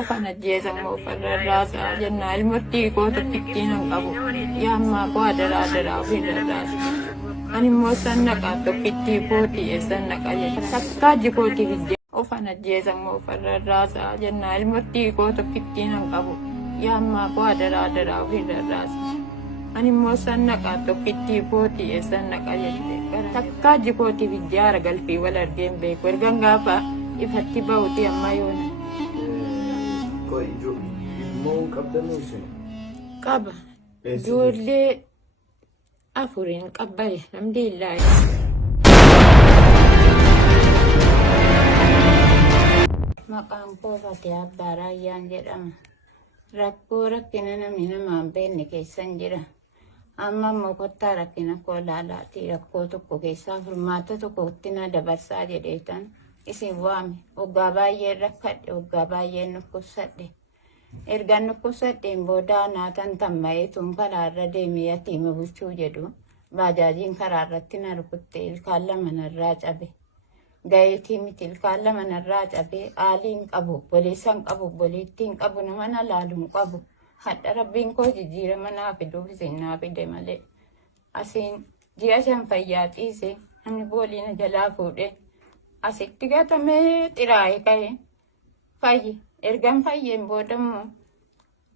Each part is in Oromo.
Ufana jeesan moo farrarraasa jenna ilmootti goota tikkiin hin qabu yaammaa koo adaraa ofirrarraasa ani immoo sannaqaa tokkittii kootii sannaqa jedha takkaa jikootii bijjee ufana jeesan moo farrarraasa jenna ilmootti goota tikkiin hin qabu yaammaa koo adaraa ofirrarraasa ani immoo sannaqaa tokkittii kootii sannaqa jedhe takkaa jikootii bijjaara galfii wal argeen beeku ergan gaafa ifatti ba'uuti amma yoona. Ilmoo qabdanuu isin? Qaba. Ijoollee afuriin qabbale alhamdulillah. Maqaan koo Fatee Abbaa Raayyaan jedhama. Rakkoo rakkina namni namaan beekne keessan jira. Amma immoo kottaa rakkina koo laalaati rakkoo tokko keessaa furmaata tokkotti na dabarsaa jedheetan isin waame waggaa baay'ee rakkadhe waggaa baay'ee nukkubsadhe. Ergan nukkubsadheen booda naatan tammaa'eetuun karaarra deemee atiima bulchuu jedhu baajaajiin karaarratti na rukutte ilkaan lama narraa cabe. Gayeetii miti ilkaan lama narraa cabe aaliin qabu boleessan qabu boleettiin qabu nama na laaluun qabu. Hadha rabbiin koo jijjiirama naa fiduuf isin naa fide malee. Asiin ji'a 5 fayyaa xiise namni booliina jalaa fuudhe. Asitti gatamee xiraa'ee ka'e fayye. Ergan fayyeen boodammoo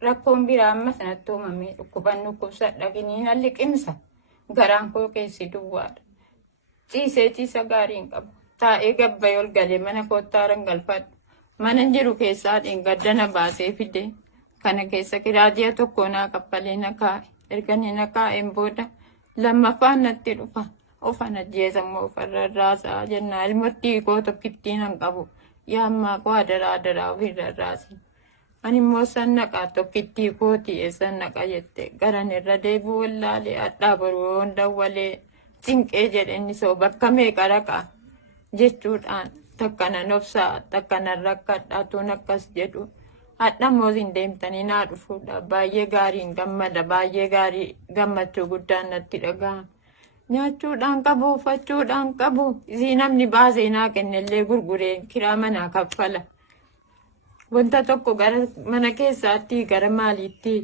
rakkoon biraa amma sanatti uumamee dhukkuban dhukkubsadha kiniina liqimsa garaan koo keessi duwwaadha. Ciisa gaariin qabu. Taa'ee gabbayee ol galee mana kottaa rangalfadhu. Mana jiru keessaa gaddana baasee fide. Kana keessa kiraadiyaa tokko naa kappalee na kaa'e. Erganii na kaa'een booda lammaffaan natti dhufa. Ufana jeesan moo farrarraasa jenna ilmootti koo tokkittiin hin qabu. Yaammaa koo adaraa ofirrarraasa. Ani immoo sannaqaa tokkittii kootii sannaqa jette garan irra deebi'u wallaalee hadhaa boruu hundawwalee cinqee jedheenni soo bakka meeqa raqaa jechuudhaan takkana nobsaa takkana rakkadhaa tuun akkas jedhu. Hadha mootiin deemtanii naa dhufuudha baay'ee gaariin gammada baay'ee gaarii gammachuu guddaan natti dhaga'ama. Nyaachuudhaan qabu uffachuudhaan qabu isii namni baasee naa kennellee gurgureen kiraa manaa kaffala. Wanta tokko gara mana keessaatti gara maaliitti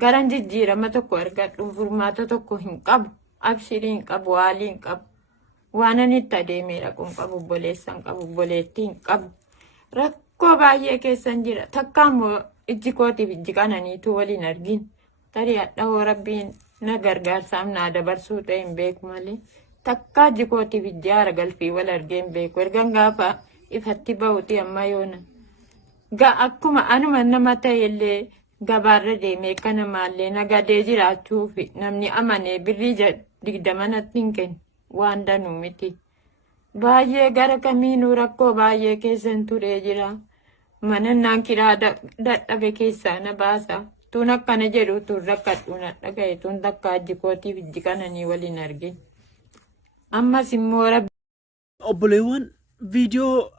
garan jijjiirama tokko argadhu furmaata tokko hin qabu abshirii hin qabu haalii hin qabu waan ani itti adeemee dhaquun qabu boleessan qabu boleettii hin qabu rakkoo baay'ee keessan jira takkaan immoo ijji kootiif ijji qananiitu waliin argin tarii hadha hoo rabbiin na gargaarsaaf naa dabarsuu ta'e hin beeku malee takkaa ijji kootiif ijji haara galfii wal argeen beeku ergan gaafa ifatti ba'uuti amma yoona. Akkuma anuma nama ta'ellee gabaarra deemee kana maallee nagadee jiraachuuf namni amanee birrii 20 natti hin kennu waan danuu miti. Baay'ee gara kamiinuu rakkoo baay'ee keessan turee jira. Mana naan kiraa dadhabe keessaa na baasa. Tuun akkana jedhu tuun rakkadhu na dhagaye tuun takka ijji kootiif ijji qananii waliin argin. Ammas immoo rabbi. Obboleewwan viidiyoo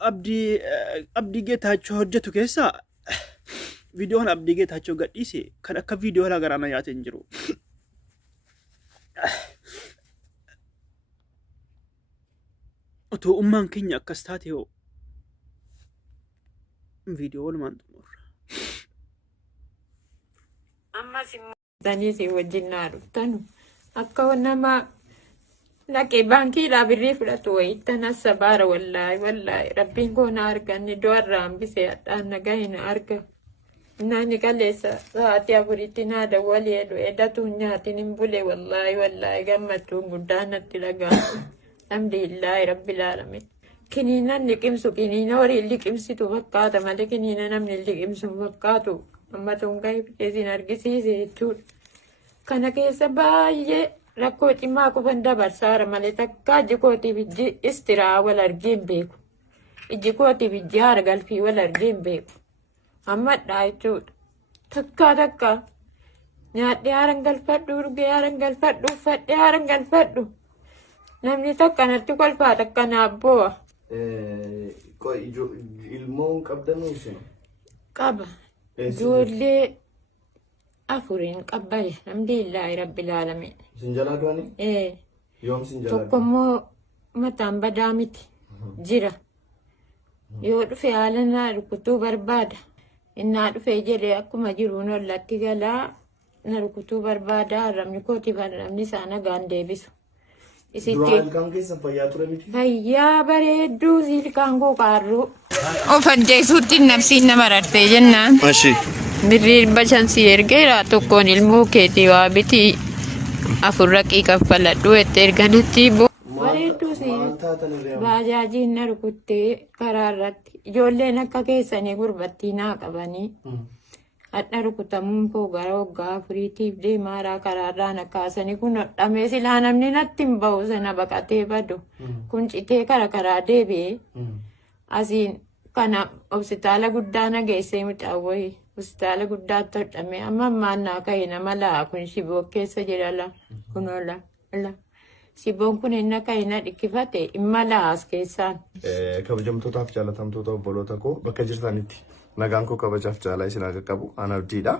abdii geetaachoo hojjetu keessaa viidiyoon abdii geetaachoo gadhiise kan akka viidiyoo alaa garaana nyaatee hin jiru. Otoo ummaan keenya akkas taate hoo viidiyoo walumaan xumurra. Ammas immoo daniisi wajjin naa dhuftanu akka nama laqee baankiidhaa birrii fudhatu wayittan assa baara wallaahi rabbiin koo na arganni du'arraa hambisee hadhaan nagahi na arga. Nani kaleessa sa'aatii 4tti naa dawwalee edatuun nyaatiin hin bule wallaahi gammachuun guddaan natti dhaga'ama. Alhamdulillahi rabbil alamin. Kiniinan liqimsu kiniina horii liqimsitu fakkaata malee kiniina namni liqimsu fakkaatu ummatuun gaheesin argisiise jechuudha. Kana keessa baay'ee rakkoo cimaa kufan dabarsaara malee takkaa ijji kootiif ijji istiraa wal argeen beeku. Ijji kootiif ijji haara galfii wal argeen beeku. Ammadhaa jechuudha. Takkaa nyaadhee haaran galfadhu dhugee haaran galfadhu uffadhee haaran galfadhu. Namni takka natti kolfaa takka naaf boo'a. Ilmoo qabdanuu isin? Qaba. Ijoollee afuriin qabbale alhamdulillahi rabbil alamin. Isin jalaa du'anii? Yoom isin jalaa? Tokko immoo mataan badaa miti jira. Yoo dhufe haala naa rukutuu barbaada. innaa dhufee jedhee akkuma jiruun ollatti galaa na rukutuu barbaada arrabni kooti barrabni isaa nagaan deebisu. Duraan kan keessa fayyaa ture miti? Fayyaa bareedduu ilkaan koo qaarruu. Of ajjeesuutti nafsiin nama rartee jennaan. Birrii 500 si ergeera tokkoon ilmoo keetii waa biti 4 raqii kaffaladhu itti erganitti bareedduu si baajaajiin na rukuttee karaa irratti ijoolleen akka keessanii gurbattii naa qabanii hadha rukutamuun koo gara waggaa 4tiif deemaaraa karaarraa na kaasanii kun hodhamee silaa namni natti hin ba'u sana baqatee badu kun citee karaa deebi'ee asiin kana hospitaala guddaa na geessee mucaawwayii. Hospitaala guddaatti hodhamee amma ammaannaa ka'e nama laa kun shiboo keessa jira kun ola. Shiboon kun inni ka'e na dhikkifate imma laas keessaan. Kabajamtootaaf jaalatamtoota obboloota koo bakka jirtanitti nagaan koo kabajaaf jaalaa isin akka qabu ana abdiidha.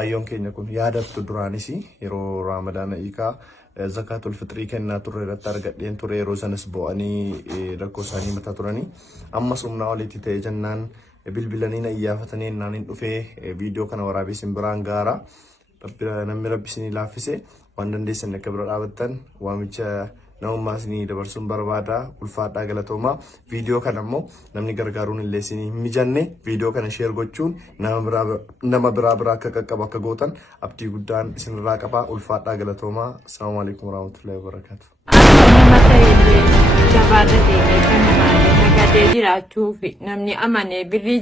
Ayyoon keenya kun yaadattu duraanis yeroo Raamadaana hiikaa zakaatul fitrii kennaa turre irratti argadheen ture yeroo sanas bo'anii rakkoo isaanii mataa turanii ammas humnaa olitti ta'e jennaan. Bilbilanii na iyyafatanii naan dhufee viidiyoo kana waraabessin biraan gaara namni rabbi isinii laaffise waan dandeessan akka bira dhaabattan waamicha namummaa isinii dabarsuun barbaada ulfaadhaa galatoomaa viidiyoo kana immoo namni gargaaruun illee isinii hin mijanne viidiyoo kana sheer gochuun nama biraa akka qaqqabu akka gootan abdii guddaan isinirraa qabaa ulfaadhaa galatoomaa assalaamu alaikum warahmatullahi wabarakatuh. Nagadee jiraachuuf namni amanee birrii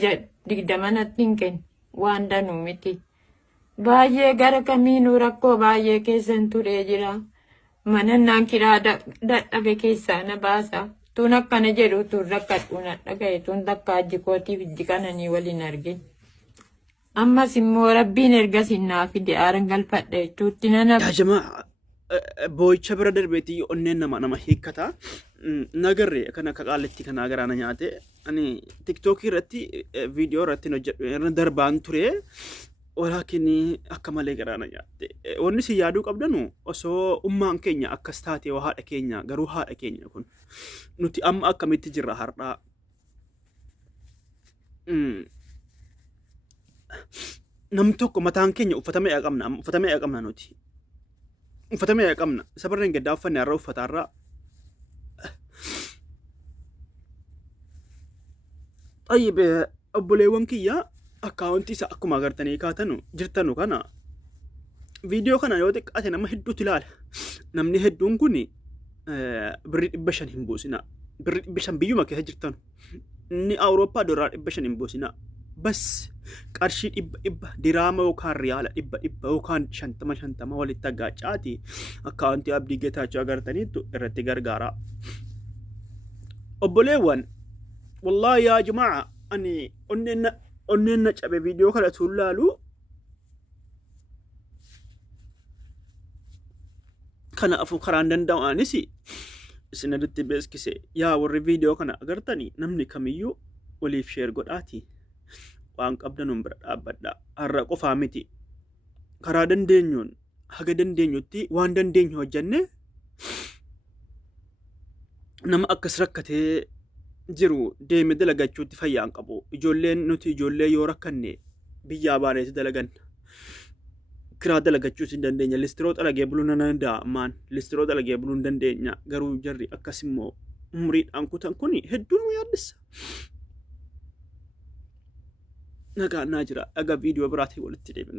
20 natti hin kennu waan danuu miti. Baay'ee gara kamiinuu rakkoo baay'ee keessan turee jira. Manannaan kiraa dadhabe keessaa na baasa. Tun akkana jedhu tun rakkadhu na dhagaye tun takka ajji kootiif ijji kananii waliin argin. Ammas immoo rabbiin erga sinnaa fide aaran galfadha jechuutti nana. Boo'icha bira darbeetii onneen nama hiikkata. Nagarree kan akka qaalitti kan agaraana nyaate ani tiktookii irratti viidiyoo irratti hojjedhu irra darbaan ture walaakin akka malee garaana nyaate. Wanni si yaaduu qabdanu osoo ummaan keenya akkas taate haadha keenya garuu haadha keenya kun nuti amma akkamitti jirra har'aa. Nam tokko mataan keenya uffatamee qabna nuti. Uffatamee qabna sabarreen gaddaa uffanne har'a uffataarraa. طيب obboleewwan kiyya akkaawuntii isaa akkuma agartanii kaatanu jirtanu kana viidiyoo kana yoo xiqqaate nama hedduutu ilaala. Namni hedduun kun birrii 500 hin buusina. Birrii 500 biyyuma keessa jirtanu. Inni Awurooppaa doolaara 500 hin buusina. Bas qarshii 100 diraama yookaan riyaala 100 yookaan 50 walitti aggaaccaati akkaawuntii Abdii Geetaachoo agartaniitu irratti gargaara. Obboleewwan wallahi yaa jamaa ani onneen cabe viidiyoo kana tullaalu kana afu karaan danda'anis isinaditti beeskise yaa warri viidiyoo kana agartanii namni kamiyyuu waliif sheer godhaati waan qabdanuun bira dhaabbadha har'a qofaa miti karaa dandeenyuun haga dandeenyutti waan dandeenyu hojjenne nama akkas rakkatee jiru deeme dalagachuutti fayyaan qabu. Ijoolleen nuti ijoollee yoo rakkanne biyyaa baaneeti dalagan kiraa dalagachuus hin dandeenya. Listiroo dalagee buluu nan danda'a maan listiroo dalagee buluu hin dandeenya garuu jarri akkas immoo umriidhaan kutan kun hedduun nu yaaddessa. Nagaa naa jira dhaga viidiyoo biraatii walitti deebina.